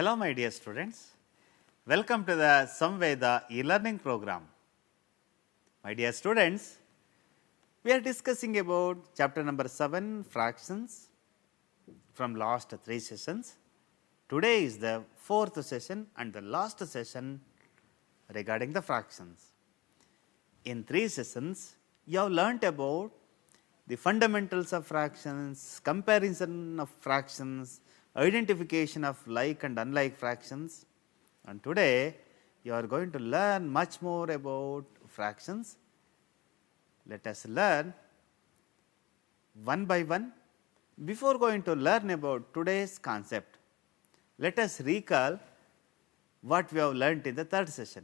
Hello my dear students, welcome to the Samveda e-learning program. My dear students, we are discussing about chapter number 7 fractions from last 3 sessions. Today is the 4th session and the last session regarding the fractions. In 3 sessions, you have learnt about the fundamentals of fractions, comparison of fractions, identification of like and unlike fractions, and today you are going to learn much more about fractions. Let us learn one by one. Before going to learn about today's concept, let us recall what we have learnt in the 3rd session.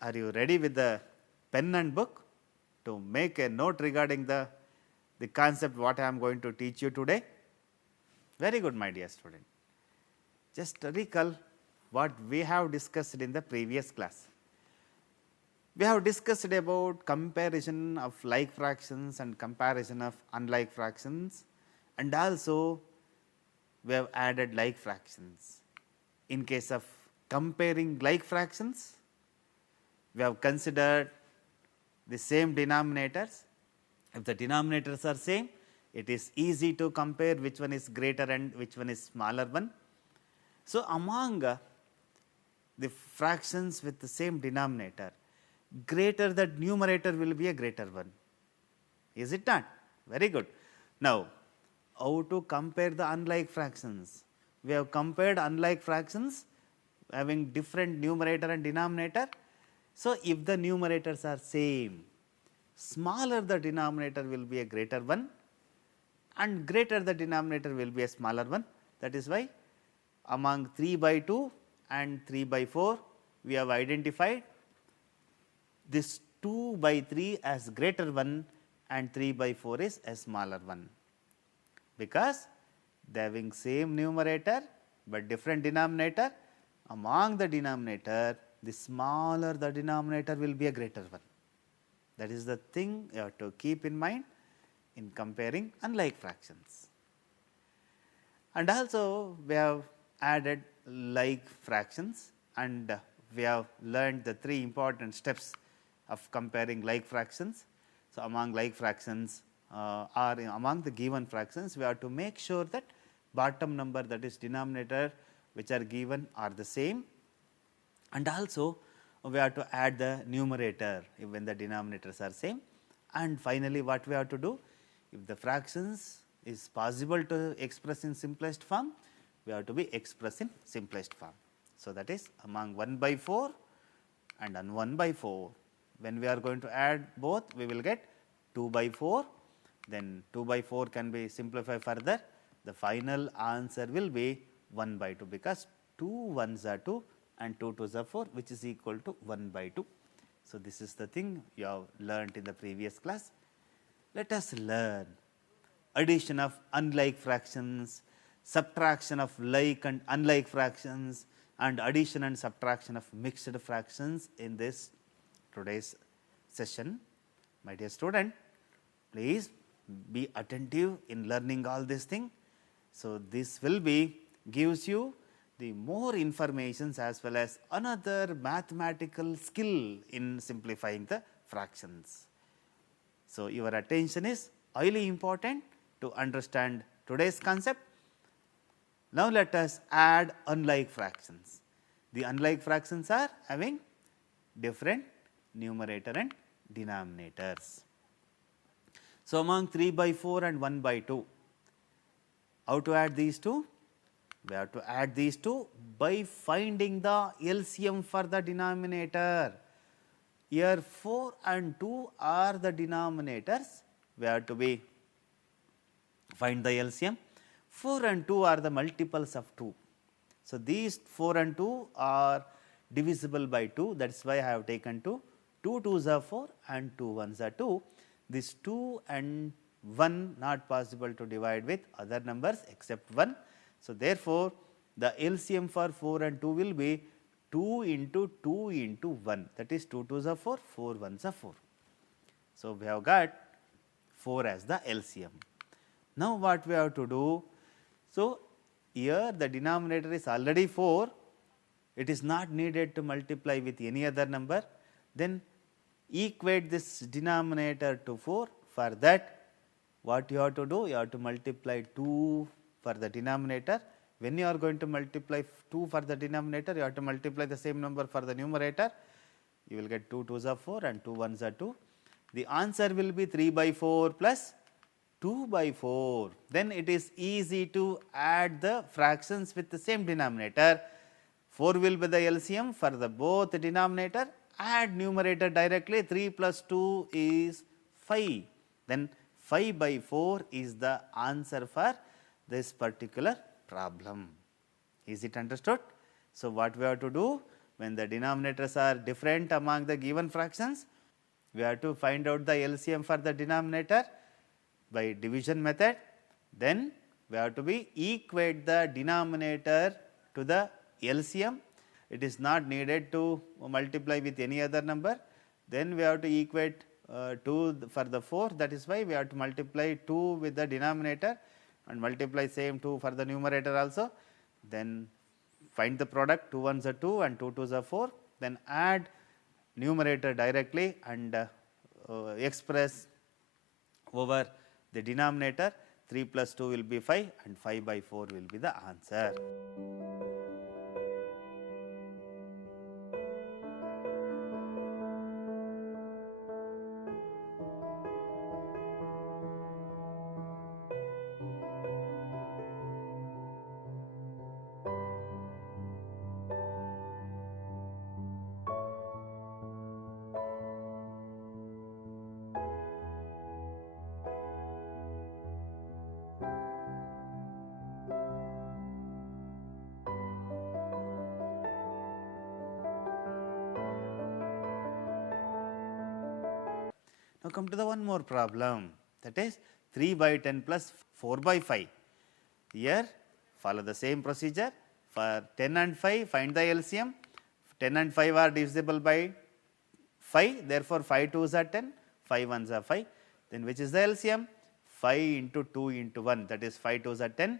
Are you ready with the pen and book to make a note regarding the concept what I am going to teach you today? Very good, my dear student. Just recall what we have discussed in the previous class. We have discussed about comparison of like fractions and comparison of unlike fractions, and also we have added like fractions. In case of comparing like fractions, we have considered the same denominators. If the denominators are same, it is easy to compare which one is greater and which one is smaller one. So, among the fractions with the same denominator, greater the numerator will be a greater one. Is it not? Very good. Now, how to compare the unlike fractions? We have compared unlike fractions having different numerator and denominator. So, if the numerators are same, smaller the denominator will be a greater one and greater the denominator will be a smaller one. That is why among 3 by 2 and 3 by 4, we have identified this 2 by 3 as greater one and 3 by 4 is a smaller one, because they having same numerator but different denominator. Among the denominator, the smaller the denominator will be a greater one. That is the thing you have to keep in mind in comparing unlike fractions. And also we have added like fractions, and we have learned the 3 important steps of comparing like fractions. So, among like fractions or among the given fractions, we have to make sure that bottom number, that is denominator, which are given are the same, and also we have to add the numerator when the denominators are same. And finally, what we have to do, if the fractions is possible to express in simplest form, we have to be expressed in simplest form. So, that is among 1 by 4 and 1 by 4. When we are going to add both, we will get 2 by 4, then 2 by 4 can be simplified further. The final answer will be 1 by 2, because 2 1s are 2 and 2 2s are 4, which is equal to 1 by 2. So, this is the thing you have learnt in the previous class. Let us learn addition of unlike fractions, subtraction of like and unlike fractions, and addition and subtraction of mixed fractions in this today's session. My dear student, please be attentive in learning all these things. So, this will be gives you the more informations as well as another mathematical skill in simplifying the fractions. So, your attention is highly important to understand today's concept. Now, let us add unlike fractions. The unlike fractions are having different numerator and denominators. So, among 3 by 4 and 1 by 2, how to add these two? We have to add these two by finding the LCM for the denominator. Here 4 and 2 are the denominators. We have to be find the LCM. 4 and 2 are the multiples of 2. So, these 4 and 2 are divisible by 2. That is why I have taken 2. 2 2s are 4 and 2 1s are 2. This 2 and 1 not possible to divide with other numbers except 1. So, therefore, the LCM for 4 and 2 will be 2 into 2 into 1, that is 2 2s are 4, 4 1s are 4. So, we have got 4 as the LCM. Now, what we have to do? So, here the denominator is already 4, it is not needed to multiply with any other number, then equate this denominator to 4. For that, what you have to do? You have to multiply 2 for the denominator. When you are going to multiply 2 for the denominator, you have to multiply the same number for the numerator. You will get 2 2s are 4 and 2 1s are 2. The answer will be 3 by 4 plus 2 by 4. Then it is easy to add the fractions with the same denominator. 4 will be the LCM for the both denominator. Add numerator directly. 3 plus 2 is 5. Then 5 by 4 is the answer for this particular problem. Is it understood? So, what we have to do when the denominators are different among the given fractions? We have to find out the LCM for the denominator by division method. Then we have to equate the denominator to the LCM. It is not needed to multiply with any other number. Then we have to equate 2 for the 4, that is why we have to multiply 2 with the denominator and multiply same 2 for the numerator also. Then find the product, 2 1s are 2 and 2 2s are 4. Then add numerator directly and express over the denominator. 3 plus 2 will be 5 and 5 by 4 will be the answer. Now, come to the one more problem, that is 3 by 10 plus 4 by 5. Here follow the same procedure. For 10 and 5 find the LCM. 10 and 5 are divisible by 5, therefore 5 2s are 10, 5 1s are 5. Then which is the LCM? 5 into 2 into 1, that is 5 2s are 10,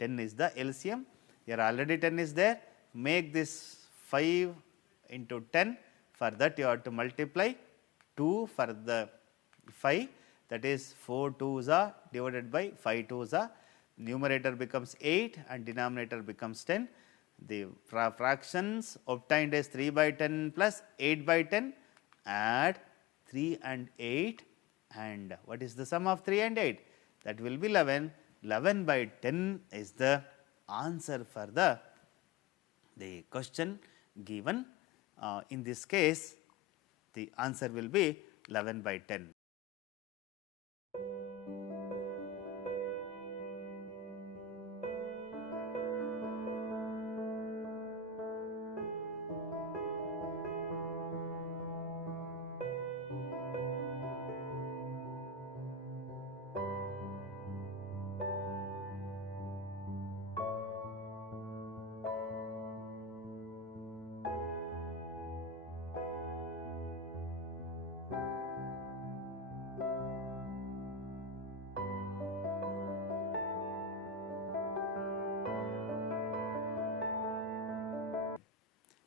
10 is the LCM. Here already 10 is there. Make this 5 into 10. For that you have to multiply 2 for the 5, that is 4 2s are divided by 5 2s are. Numerator becomes 8 and denominator becomes 10. The fractions obtained is 3 by 10 plus 8 by 10. Add 3 and 8, and what is the sum of 3 and 8? That will be 11. 11 by 10 is the answer for the question given. In this case, the answer will be 11 by 10.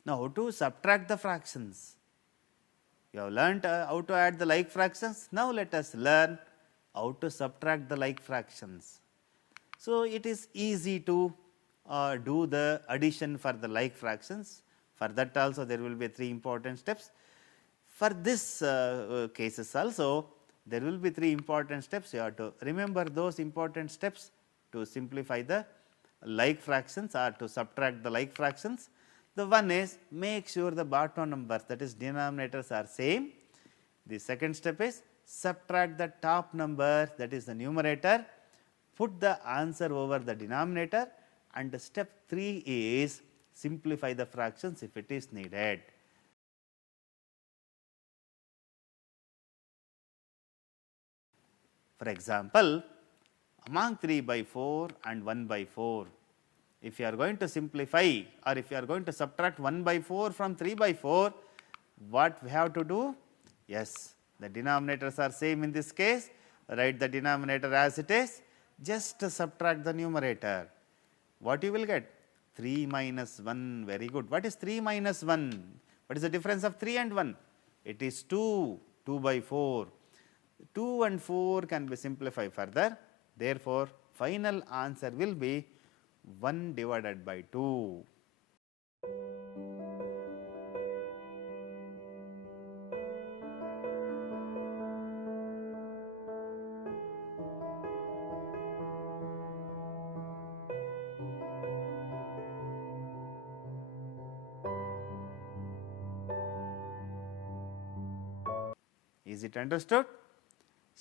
Now, how to subtract the fractions? You have learnt how to add the like fractions. Now, let us learn how to subtract the like fractions. So, it is easy to do the addition for the like fractions. For that also there will be 3 important steps. For this cases also there will be 3 important steps. You have to remember those important steps to simplify the like fractions or to subtract the like fractions. The one is make sure the bottom numbers, that is denominators, are same. The second step is subtract the top number, that is the numerator, put the answer over the denominator, and step 3 is simplify the fractions if it is needed. For example, among 3 by 4 and 1 by 4, if you are going to simplify or if you are going to subtract 1 by 4 from 3 by 4, what we have to do? Yes, the denominators are same in this case. Write the denominator as it is, just subtract the numerator. what you will get? 3 minus 1, very good. What is 3 minus 1? What is the difference of 3 and 1? It is 2, 2 by 4. 2 and 4 can be simplified further. Therefore, final answer will be 1 divided by 2. Is it understood?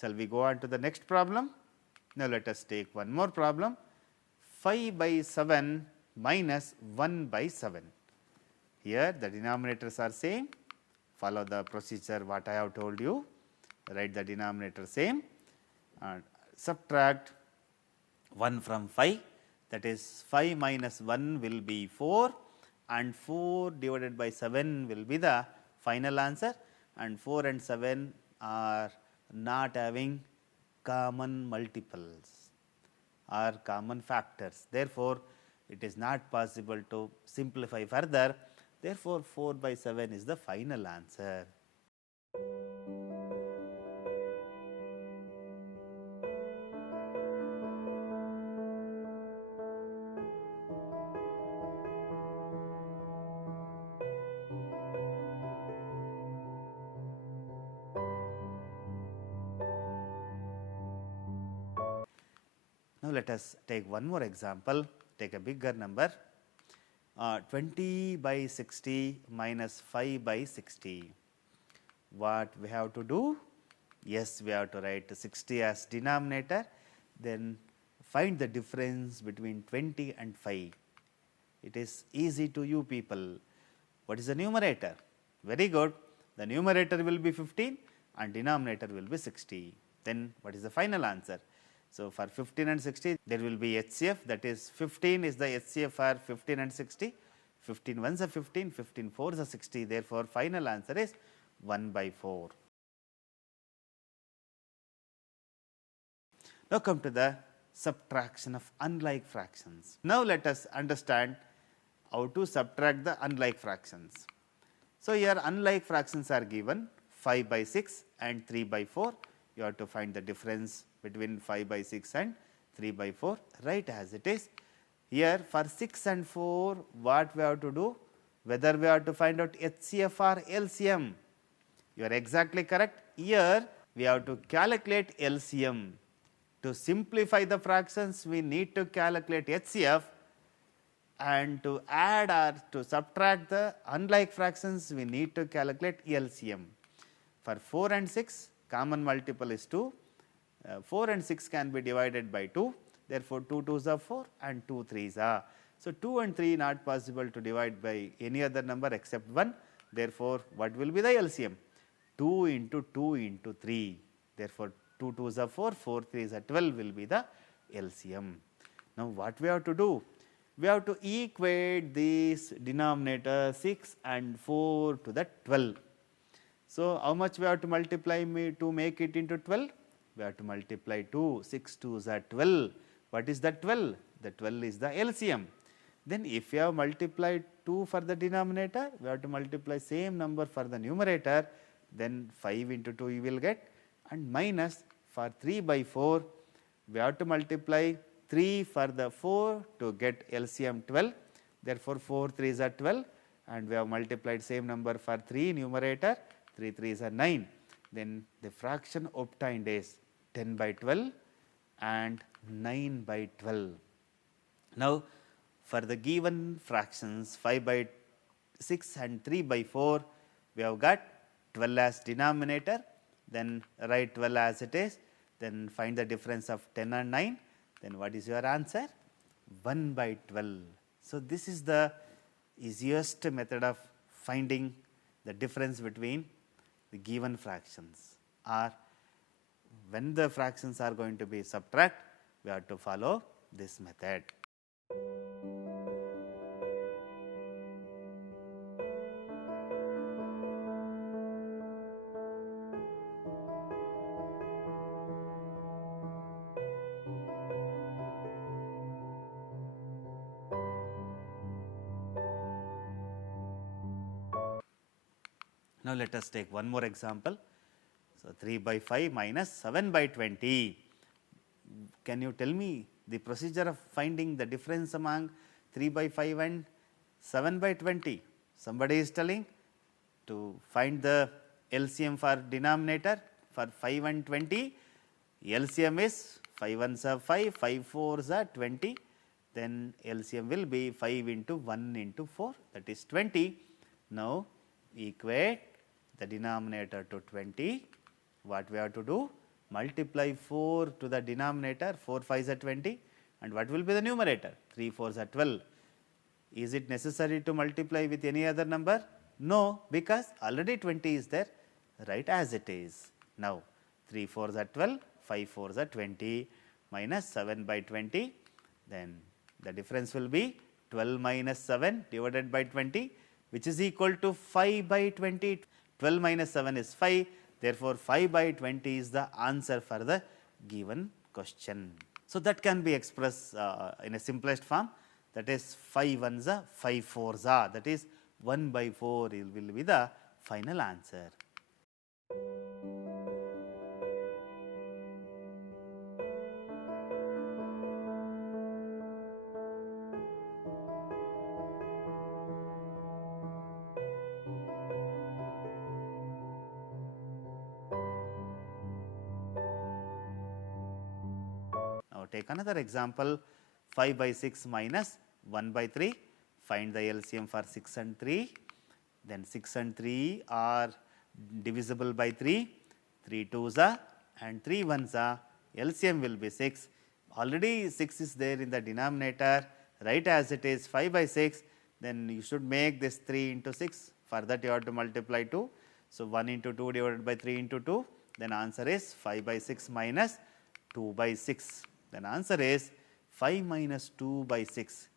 Shall we go on to the next problem? Now, let us take one more problem. 5 by 7 minus 1 by 7. Here the denominators are same. Follow the procedure what I have told you. Write the denominator same and subtract 1 from 5, that is 5 minus 1 will be 4 and 4 divided by 7 will be the final answer, and 4 and 7 are not having common multiples or common factors. Therefore, it is not possible to simplify further. Therefore, 4 by 7 is the final answer. Now, let us take one more example. Take a bigger number, 20 by 60 minus 5 by 60. What we have to do? Yes, we have to write 60 as denominator, then find the difference between 20 and 5. It is easy to you people. What is the numerator? Very good. The numerator will be 15 and denominator will be 60. Then what is the final answer? So, for 15 and 60 there will be HCF, that is 15 is the HCF for 15 and 60, 15 ones are 15, 15 fours are 60, therefore, final answer is 1 by 4. Now, come to the subtraction of unlike fractions. Now, let us understand how to subtract the unlike fractions. So, here unlike fractions are given 5 by 6 and 3 by 4. You have to find the difference between 5 by 6 and 3 by 4, write as it is. Here for 6 and 4, what we have to do? Whether we have to find out HCF or LCM. You are exactly correct. Here we have to calculate LCM. To simplify the fractions, we need to calculate HCF, and to add or to subtract the unlike fractions, we need to calculate LCM. For 4 and 6, common multiple is 2. 4 and 6 can be divided by 2. Therefore, 2 2s are 4 and 2 3s are. So, 2 and 3 not possible to divide by any other number except 1. Therefore, what will be the LCM? 2 into 2 into 3. Therefore, 2 2s are 4, 4 3s are 12 will be the LCM. Now, what we have to do? We have to equate this denominator 6 and 4 to the 12. So, how much we have to multiply to make it into 12? We have to multiply 2, 6 2s are 12. What is that 12? The 12 is the LCM. Then if you have multiplied 2 for the denominator, we have to multiply same number for the numerator, then 5 into 2 you will get, and minus for 3 by 4, we have to multiply 3 for the 4 to get LCM 12. Therefore, 4 3s are 12 and we have multiplied same number for 3 numerator, 3 3s are 9. Then the fraction obtained is 10 by 12 and 9 by 12. Now, for the given fractions 5 by 6 and 3 by 4, we have got 12 as denominator, then write 12 as it is, then find the difference of 10 and 9, then what is your answer? 1 by 12. So, this is the easiest method of finding the difference between the given fractions, or when the fractions are going to be subtract, we have to follow this method. Now let us take one more example. So 3 by 5 minus 7 by 20. Can you tell me the procedure of finding the difference among 3 by 5 and 7 by 20? Somebody is telling to find the LCM for denominator for 5 and 20. LCM is 5 ones are 5, 5 fours are 20. Then LCM will be 5 into 1 into 4, that is 20. Now equate the denominator to 20. What we have to do? Multiply 4 to the denominator, 4 5s are 20, and what will be the numerator? 3 4s are 12. Is it necessary to multiply with any other number? No, because already 20 is there. Write as it is. Now 3 4s are 12, 5 4s are 20, minus 7 by 20. Then the difference will be 12 minus 7 divided by 20, which is equal to 5 by 20. 12 minus 7 is 5. Therefore, 5 by 20 is the answer for the given question. So that can be expressed in a simplest form, that is 5 ones are 5 fours are, that is 1 by 4 will be the final answer. Now take another example, 5 by 6 minus 1 by 3. Find the LCM for 6 and 3. Then 6 and 3 are divisible by 3. 3 2s are and 3 1s are. LCM will be 6. Already 6 is there in the denominator. Write as it is 5 by 6. Then you should make this 3 into 6. For that you have to multiply 2. So 1 into 2 divided by 3 into 2. Then answer is 5 by 6 minus 2 by 6. Then answer is 5 minus 2 by 6,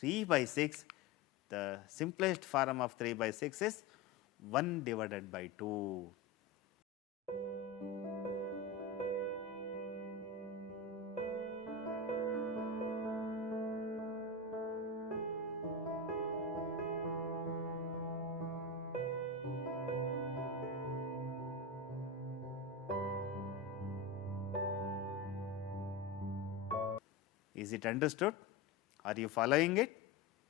3 by 6. The simplest form of 3 by 6 is 1 divided by 2. Is it understood? Are you following it?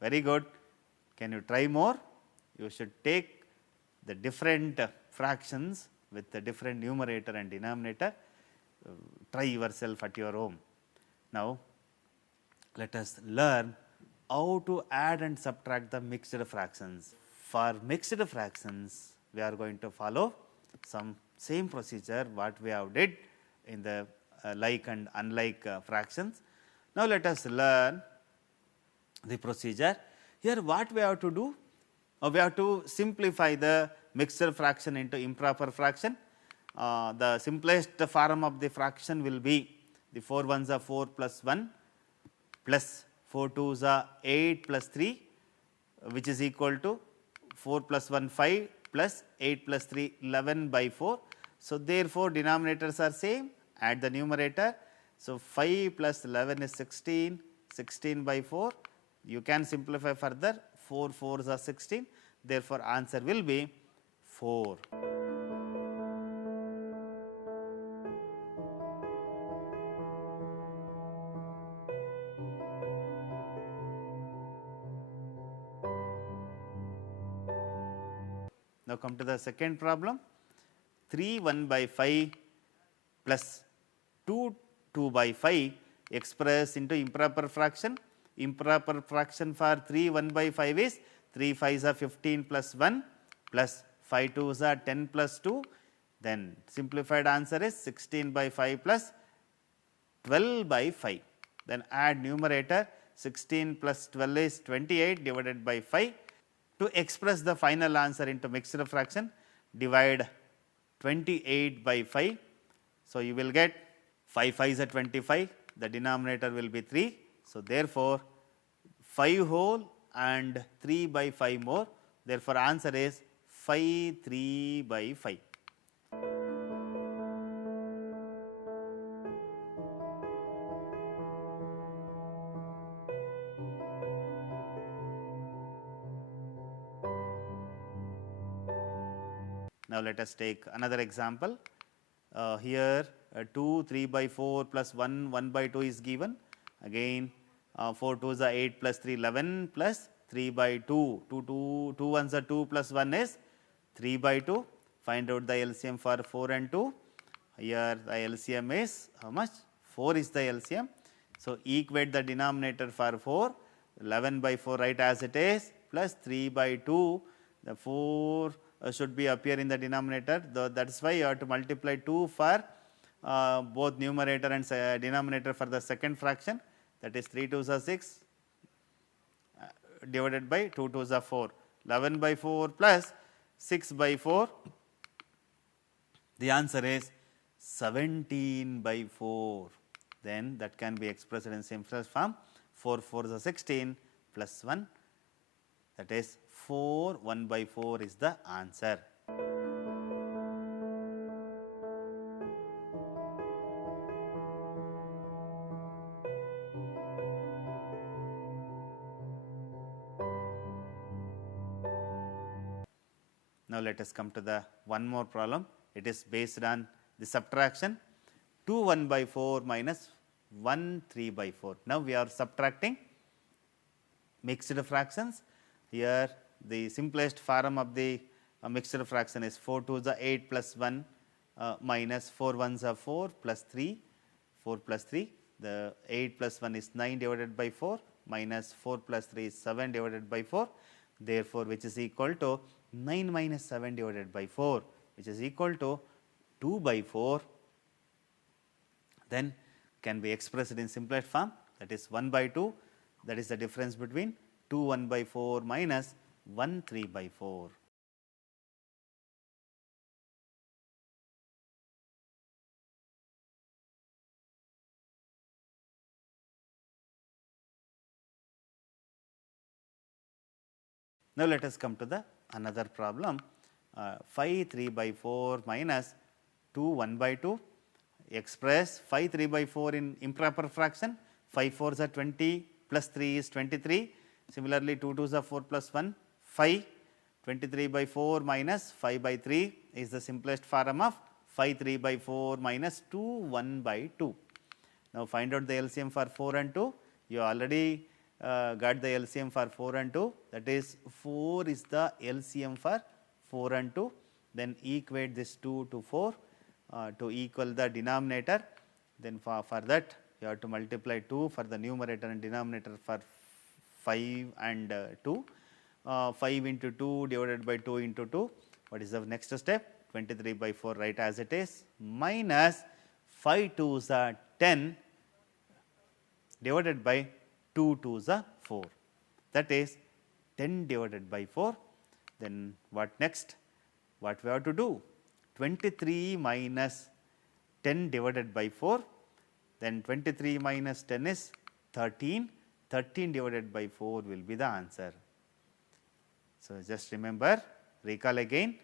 Very good. Can you try more? You should take the different fractions with the different numerator and denominator. Try yourself at your home. Now, let us learn how to add and subtract the mixed fractions. For mixed fractions, we are going to follow some same procedure what we have did in the like and unlike fractions. Now let us learn the procedure. Here what we have to do? We have to simplify the mixed fraction into improper fraction. The simplest form of the fraction will be the 4 ones are 4 plus 1 plus 4 twos are 8 plus 3, which is equal to 4 plus 1 5 plus 8 plus 3 11 by 4. So therefore denominators are same, add the numerator. So 5 plus 11 is 16, 16 by 4. You can simplify further, 4 4s are 16. Therefore answer will be 4. Now come to the second problem. 3 1 by 5 plus 2 2 by 5 expressed into improper fraction. Improper fraction for 3 1 by 5 is 3 5s are 15 plus 1 plus 5 2s are 10 plus 2. Then simplified answer is 16 by 5 plus 12 by 5. Then add numerator, 16 plus 12 is 28 divided by 5. To express the final answer into mixed fraction, divide 28 by 5. So you will get 5 5s are 25, the denominator will be 3. So therefore 5 whole and 3 by 5 more. Therefore answer is 5 3 by 5. Now, let us take another example. Here 2, 3 by 4 plus 1, 1 by 2 is given. Again 4 2s are 8 plus 3, 11 plus 3 by 2, 2 1s are 2 plus 1 is 3 by 2. Find out the LCM for 4 and 2. Here the LCM is how much? 4 is the LCM. So, equate the denominator for 4, 11 by 4 write as it is, plus 3 by 2, the 4 should be appear in the denominator. That is why you have to multiply 2 for both numerator and denominator for the second fraction, that is 3 2s are 6 divided by 2 2s are 4, 11 by 4 plus 6 by 4, the answer is 17 by 4. Then that can be expressed in simplest form, 4 4s are 16 plus 1, that is 4, 1 by 4 is the answer. Now, let us come to the one more problem. It is based on the subtraction 2 1 by 4 minus 1 3 by 4. Now, we are subtracting mixed fractions. Here the simplest form of the mixed fraction is 4 2s are 8 plus 1 minus 4 1s are 4 plus 3, 4 plus 3. The 8 plus 1 is 9 divided by 4 minus 4 plus 3 is 7 divided by 4. Therefore, which is equal to 9 minus 7 divided by 4, which is equal to 2 by 4. Then can be expressed in simplest form, that is 1 by 2, that is the difference between 2 1 by 4 minus 1 3 by 4. Now, let us come to the another problem, 5 3 by 4 minus 2 1 by 2. Express 5 3 by 4 in improper fraction, 5 4s are 20 plus 3 is 23. Similarly, 2 2s are 4 plus 1, 5, 23 by 4 minus 5 by 3 is the simplest form of 5 3 by 4 minus 2 1 by 2. Now, find out the LCM for 4 and 2. You already got the LCM for 4 and 2, that is 4 is the LCM for 4 and 2. Then equate this 2 to 4 to equal the denominator. Then for that you have to multiply 2 for the numerator and denominator for 5 and 2. 5 into 2 divided by 2 into 2. What is the next step? 23 by 4 write as it is, minus 5 2s are 10 divided by 2 2s are 4, that is 10 divided by 4. Then what next? What we have to do? 23 minus 10 divided by 4, then 23 minus 10 is 13, 13 divided by 4 will be the answer. So, just remember, recall again,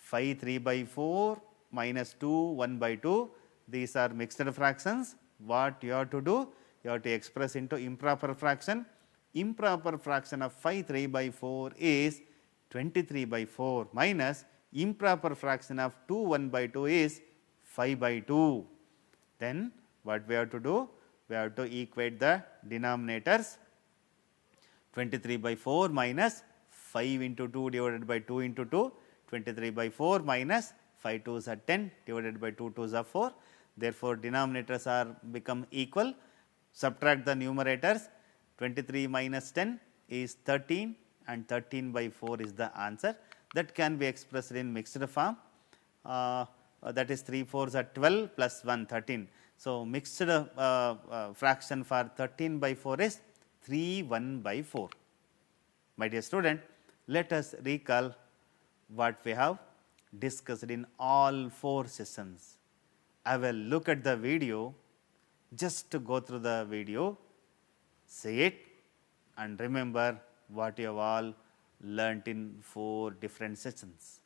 5 3 by 4 minus 2 1 by 2, these are mixed fractions. What you have to do? You have to express into improper fraction. Improper fraction of 5 3 by 4 is 23 by 4 minus improper fraction of 2 1 by 2 is 5 by 2. Then what we have to do? We have to equate the denominators. 23 by 4 minus 5 into 2 divided by 2 into 2, 23 by 4 minus 5 2s are 10 divided by 2 2s are 4. Therefore, denominators are become equal. Subtract the numerators, 23 minus 10 is 13 and 13 by 4 is the answer. That can be expressed in mixed form, that is 3 4s are 12 plus 1 13. So, mixed fraction for 13 by 4 is 3 1 by 4. My dear student, let us recall what we have discussed in all 4 sessions. I will look at the video, just to go through the video, say it and remember what you have all learnt in 4 different sessions.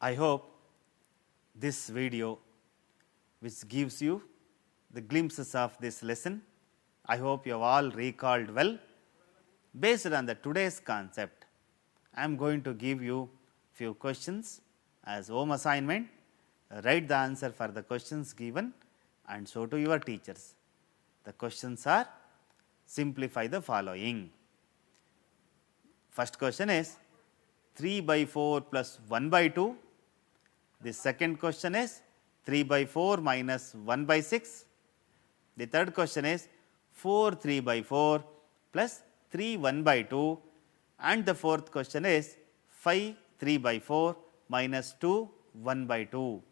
I hope this video which gives you the glimpses of this lesson, I hope you have all recalled well. Based on the today's concept, I am going to give you few questions as home assignment. Write the answer for the questions given and show to your teachers. The questions are: simplify the following. First question is 3 by 4 plus 1 by 2. The second question is 3 by 4 minus 1 by 6. The third question is 4 3 by 4 plus 3 1 by 2. And the fourth question is 5 3 by 4 minus 2 1 by 2.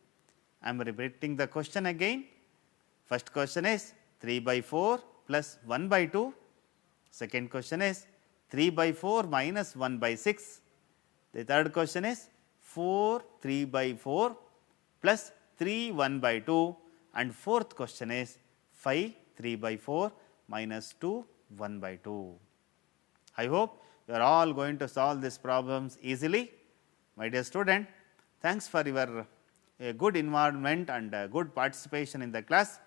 I am repeating the question again. First question is 3 by 4 plus 1 by 2. Second question is 3 by 4 minus 1 by 6. The third question is 4 3 by 4 plus 3 1 by 2. And fourth question is 5 3 by 4 minus 2 1 by 2. I hope you are all going to solve these problems easily. My dear student, thanks for your good involvement and good participation in the class.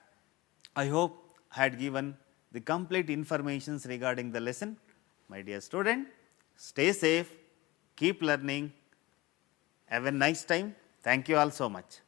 I hope I had given the complete informations regarding the lesson. My dear student, stay safe, keep learning. Have a nice time. Thank you all so much.